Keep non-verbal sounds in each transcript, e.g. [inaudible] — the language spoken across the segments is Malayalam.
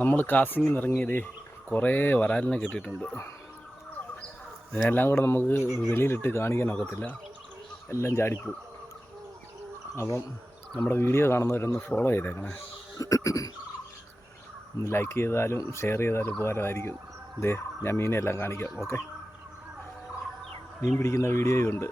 നമ്മൾ നിന്ന് ഇറങ്ങിയത് കുറേ വരാലിനെ കിട്ടിയിട്ടുണ്ട്. ഇതിനെല്ലാം കൂടെ നമുക്ക് വെളിയിലിട്ട് കാണിക്കാൻ ഒക്കത്തില്ല. എല്ലാം ചാടിപ്പോവും അപ്പം നമ്മുടെ വീഡിയോ കാണുന്നവരൊന്ന് ഫോളോ ചെയ്തേക്കണേ. ഒന്ന് ലൈക്ക് ചെയ്താലും ഷെയർ ചെയ്താലും ഉപകാരമായിരിക്കും. ഇതേ ഞാൻ മീനെല്ലാം കാണിക്കാം. ഓക്കെ മീൻ പിടിക്കുന്ന വീഡിയോയും ഉണ്ട്.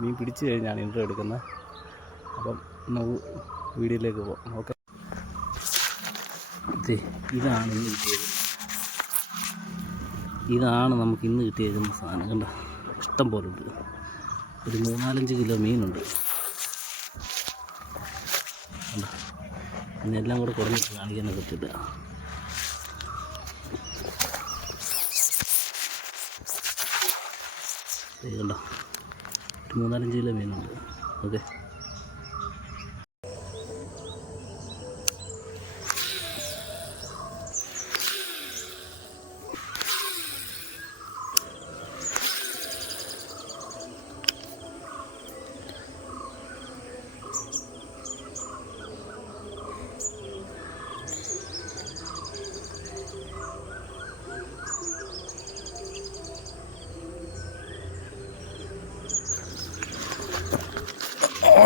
മീൻ പിടിച്ച് കഴിഞ്ഞാണ് ഇൻട്രോ എടുക്കുന്നത്. അപ്പം നമുക്ക് വീഡിയോയിലേക്ക് പോകാം ഓക്കെ ദേ, ഇതാണ് ഇന്ന് കിട്ടിയത് ഇതാണ് നമുക്ക് ഇന്ന് കിട്ടിയേക്കുന്ന സാധനം. കണ്ട? ഇഷ്ടം പോലെ ഉണ്ട്. ഒരു മൂന്നാലഞ്ച് കിലോ മീനുണ്ട്. കണ്ടോ? ഇതിനെല്ലാം കൂടെ കുറഞ്ഞിട്ട് കാണിക്കാനെ പറ്റില്ല. ഒരു മൂന്നാലഞ്ച് കിലോ മീനുണ്ട്. ഓക്കെ.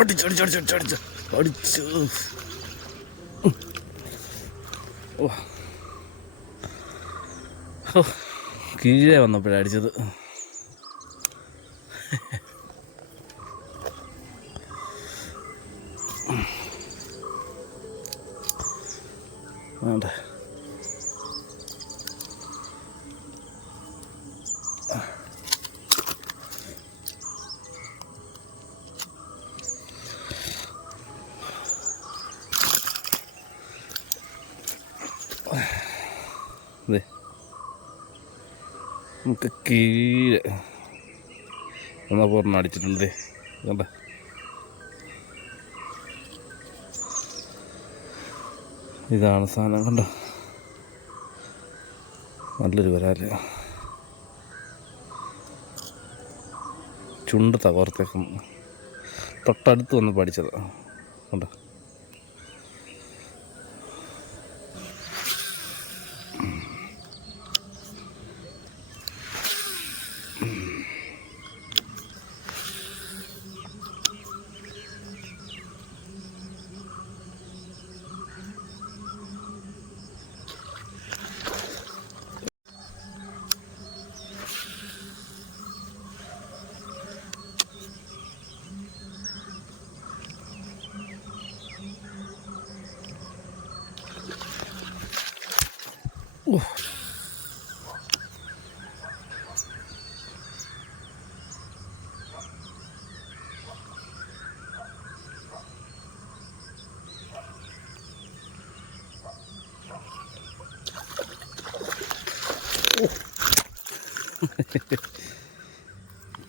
ഓടിച്ചു ഓടിച്ചു ഓടിച്ചു അടിച്ചു ഓ. ഓ. കീഴേ വന്നപ്പോഴാണ് അടിച്ചത്. നമുക്ക് കീഴെ. എന്നാ പൂർണ അടിച്ചിട്ടുണ്ട്. കണ്ട ഇതാണ് സാധനം കണ്ട? നല്ലൊരു വരാൽ. ചുണ്ട് തകർത്തേക്കും. തൊട്ടടുത്ത് വന്ന് പഠിച്ചത്. കണ്ടോ?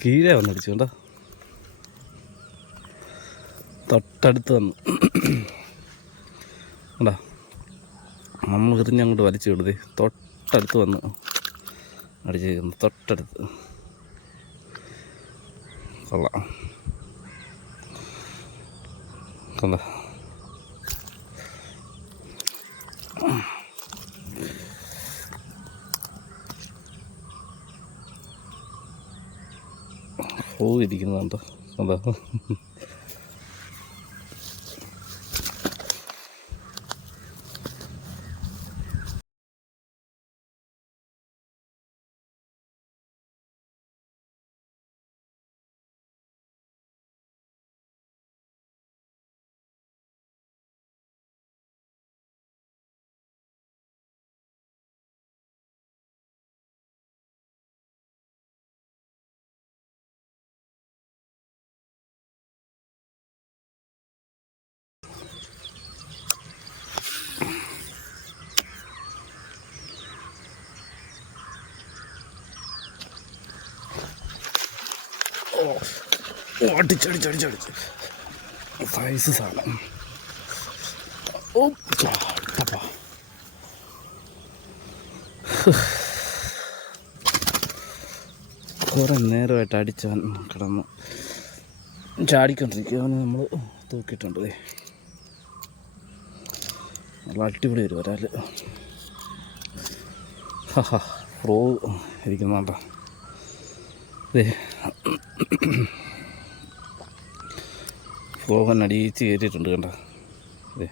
കീഴെ വന്നടിച്ചു കണ്ടോ? തൊട്ടടുത്ത് വന്നു. കണ്ടോ? നമ്മൾ എറിഞ്ഞങ്ങോട്ട് വലിച്ചു വിടുതേ തൊട്ടടുത്ത് വന്ന്. അടിച്ചേക്കുന്നു തൊട്ടടുത്ത്. കൊള്ളാം. കണ്ടോ? ഓ ഇരിക്കുന്നുണ്ടോ കണ്ടോ കുറേ നേരമായിട്ട് അടിച്ചവൻ കിടന്നു ചാടിക്കൊണ്ടിരിക്കുക അവനെ നമ്മൾ തൂക്കിയിട്ടുണ്ട്. നല്ല അടിപൊളി വരും ഒരാൾ ഫ്രോ ഇരിക്കുന്നുണ്ടോ? ദേ. ഫ്രോഹൻ അടിയിച്ച് കയറ്റിയിട്ടുണ്ട് കണ്ടോ? ദേ.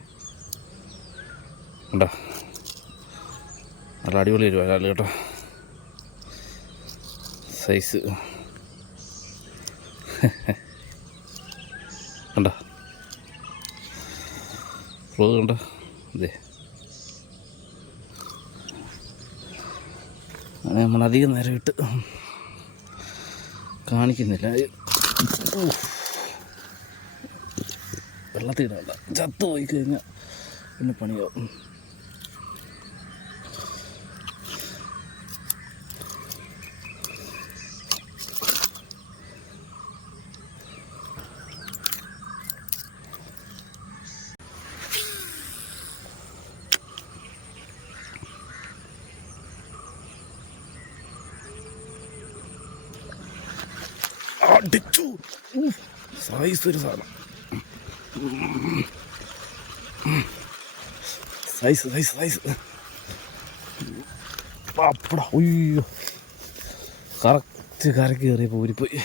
കണ്ടോ? നല്ല അടിപൊളി ഒരു വരാൽ കേട്ടോ. സൈസ് [laughs] കണ്ടോ? ഫ്ലോ കണ്ടോ? അതെ നമ്മളധികം നേരം ഇട്ട് കാണിക്കുന്നില്ല. ഊ. വെള്ളത്തിൽ ഇടണ്ട ചത്തു പോയി കഴിഞ്ഞാൽ പിന്നെ പണിയാവും. അടിച്ചു. സൈസ് ഒരു സാധനം. സൈസ് സൈസ് സൈസ് പപ്പട ഉയ്യോ. കറക്റ്റ് കരക്ക് കയറിയപ്പോൾ ഊരിപ്പോയി.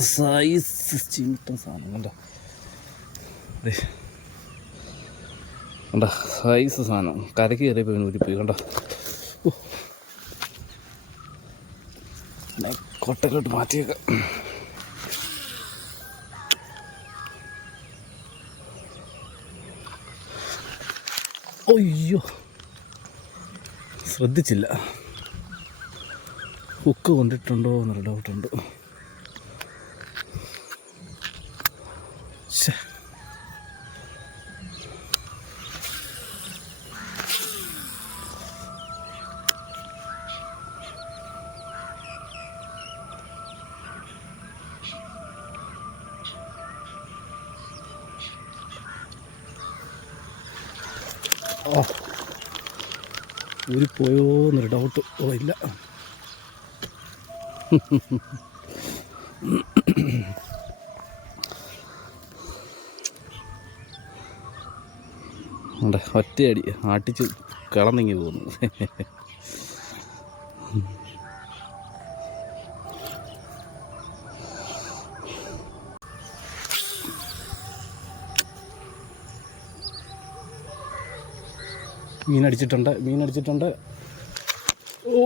സൈസ് ചിമിട്ടൻ സാധനം കണ്ടോ? കണ്ടോ സൈസ് സാധനം. കരക്ക് കയറിയപ്പോൾ ഊരിപ്പോയി കണ്ടോ ഓ. ഞാൻ കൊട്ടയിലോട്ട് മാറ്റിയേക്കാം. അയ്യോ. ശ്രദ്ധിച്ചില്ല. ഹുക്ക് കൊണ്ടിട്ടുണ്ടോ എന്നൊരു ഡൗട്ടുണ്ട് ഊരിപ്പോയോ എന്നൊരു ഡൗട്ട് ഓ ഇല്ല ഒറ്റയടി ആട്ടിച്ച് കിളന്നിങ്ങി പോകുന്നു മീൻ അടിച്ചിട്ടുണ്ട് മീൻ അടിച്ചിട്ടുണ്ട് ഓ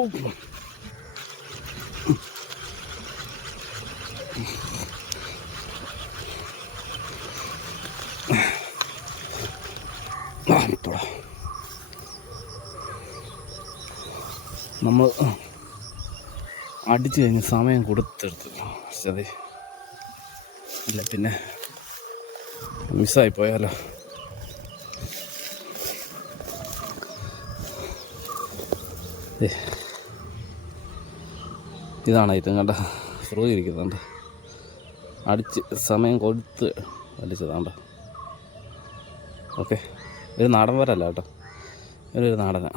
നമ്മൾ അടിച്ചു കഴിഞ്ഞ് സമയം കൊടുത്തെടുത്തു. അതെ ഇല്ല പിന്നെ മിസ്സായി പോയാലോ. ഇതാണ് ഐറ്റം കണ്ട? ഫ്രൂ ഇരിക്കുന്നുണ്ട് അടിച്ച് സമയം കൊടുത്ത് വലിച്ചതാണ്ട? ഓക്കെ. ഒരു നാടൻ വരല്ല കേട്ടോ. ഇതൊരു നാടനാ.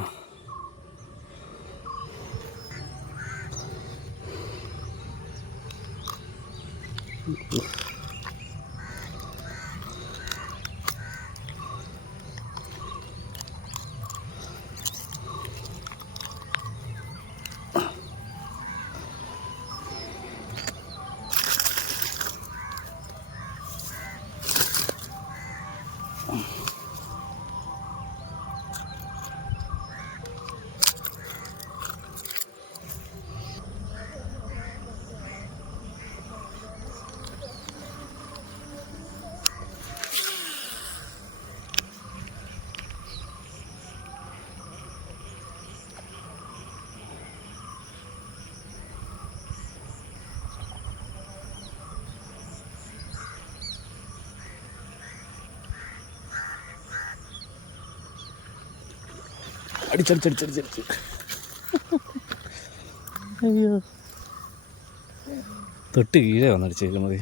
Oh. അടിച്ചടിച്ചടിച്ചടിച്ചടിച്ച്. അയ്യോ. തൊട്ട് കീഴേ വന്നടിച്ചേക്കുന്നത്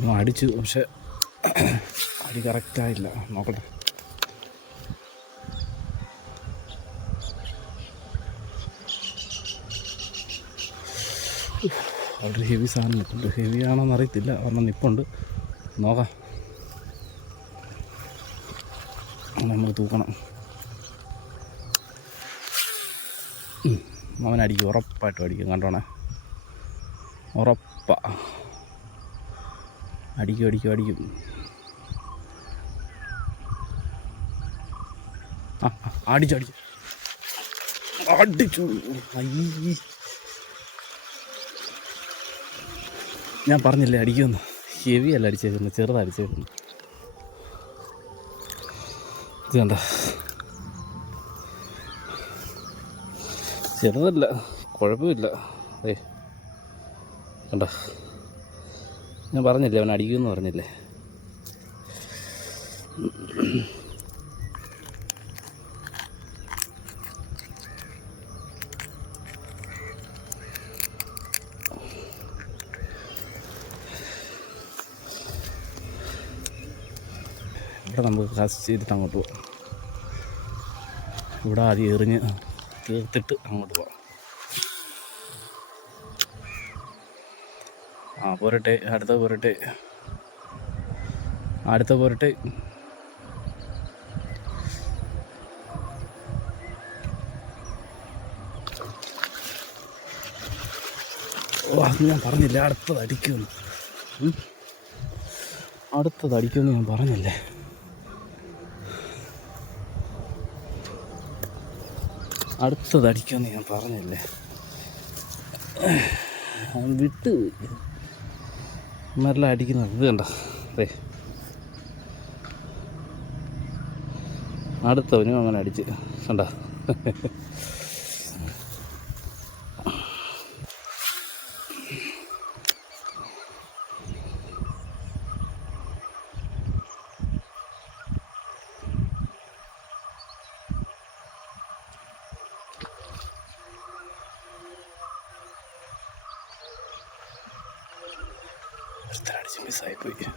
ഒന്നും അടിച്ചു പക്ഷെ അടി കറക്റ്റായില്ല നോക്കട്ടെ. അവിടെ ഹെവി സാധനം നിൽക്കുന്നുണ്ട് ഹെവി ആണോന്ന് അറിയത്തില്ല. ഒരെണ്ണം നിപ്പുണ്ട്. നോക്കാം. നമ്മൾ തൂക്കണം. അവനടിക്കും. ഉറപ്പായിട്ടും അടിക്കും. കണ്ടോണേ? ഉറപ്പാ. അടിക്കും അടിക്കും അടിക്കും. അടിച്ചു അടിച്ചു. അടിച്ചു. ഞാൻ പറഞ്ഞില്ലേ അടിക്കുമെന്ന്. ഹെവി അല്ല അടിച്ചേക്കുന്നത് ചെറുതാ അടിച്ചേക്കുന്നത്. ചെറുതല്ല കുഴപ്പമില്ല. അതെ കണ്ട? ഞാൻ പറഞ്ഞില്ലേ അവൻ അടിക്കുമെന്ന് പറഞ്ഞില്ലേ? ഇവിടെ നമുക്ക് കാസ്റ്റ് ചെയ്തിട്ട് അങ്ങോട്ട് പോകാം ഇവിടെ ആദ്യം എറിഞ്ഞ് തീർത്തിട്ട് അങ്ങോട്ട് പോകാം ആ പോരട്ടെ അടുത്ത പോരട്ടെ. അടുത്ത പോരട്ടെ. ഓ അത് ഞാൻ പറഞ്ഞില്ല അടുത്തത് അടിക്കുമെന്ന്. അടുത്തത് അടിക്കുമെന്ന് ഞാൻ പറഞ്ഞില്ലേ. അടുത്തത് അടിക്കുമെന്ന് ഞാൻ പറഞ്ഞില്ലേ. അവൻ നല്ല അടിക്കുന്നത്. ഇത് കണ്ട? അടുത്തവനും അങ്ങനെ അടിച്ച്. കണ്ട? ഒരുത്തൻ അടിച്ച് മിസ്സായിപ്പോയി